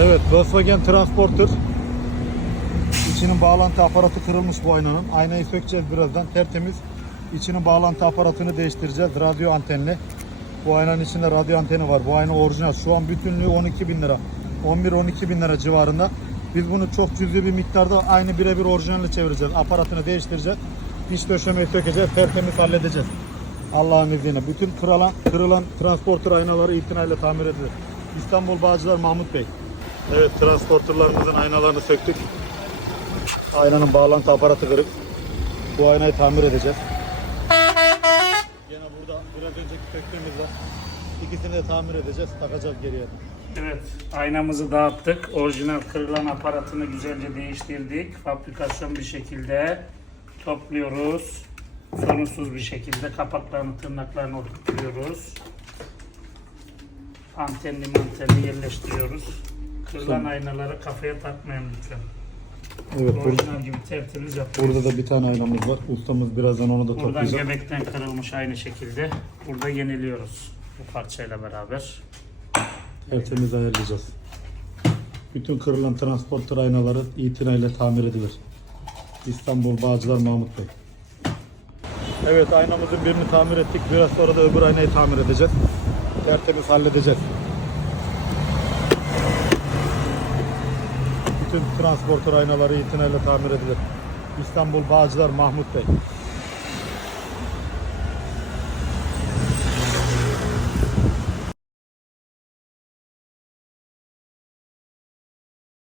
Evet Volkswagen Transporter. İçinin bağlantı aparatı kırılmış bu aynanın. Aynayı sökeceğiz birazdan. Tertemiz. İçinin bağlantı aparatını değiştireceğiz. Radyo antenli. Bu aynanın içinde radyo anteni var. Bu ayna orijinal. Şu an bütünlüğü 12 bin lira. 11-12 bin lira civarında. Biz bunu çok cüzi bir miktarda aynı birebir orijinaline çevireceğiz. Aparatını değiştireceğiz. İç döşemeyi sökeceğiz. Tertemiz halledeceğiz. Allah'ın izniyle. Bütün kırılan, kırılan transporter aynaları itinayla tamir edilir. İstanbul Bağcılar Mahmut Bey. Evet transporterlarımızın aynalarını söktük. Aynanın bağlantı aparatı kırık. Bu aynayı tamir edeceğiz. Yine burada biraz önceki söktüğümüz var. İkisini de tamir edeceğiz. Takacağız geriye. Evet, aynamızı dağıttık. Orijinal kırılan aparatını güzelce değiştirdik. Fabrikasyon bir şekilde topluyoruz. Sorunsuz bir şekilde kapaklarını, tırnaklarını oturtuyoruz. Antenli mantenli yerleştiriyoruz. Kırılan aynaları kafaya takmayın lütfen. Evet burada, Orijinal gibi tertemiz yapıyoruz. burada da bir tane aynamız var. Ustamız birazdan onu da Buradan toplayacak. göbekten kırılmış aynı şekilde. Burada yeniliyoruz bu parçayla beraber. Tertemiz ayarlayacağız. Bütün kırılan transporter aynaları itinayla tamir edilir. İstanbul Bağcılar Mahmut Bey. Evet aynamızın birini tamir ettik. Biraz sonra da öbür aynayı tamir edeceğiz. Tertemiz halledeceğiz. Bütün transporter aynaları itinayla tamir edilir. İstanbul Bağcılar Mahmut Bey.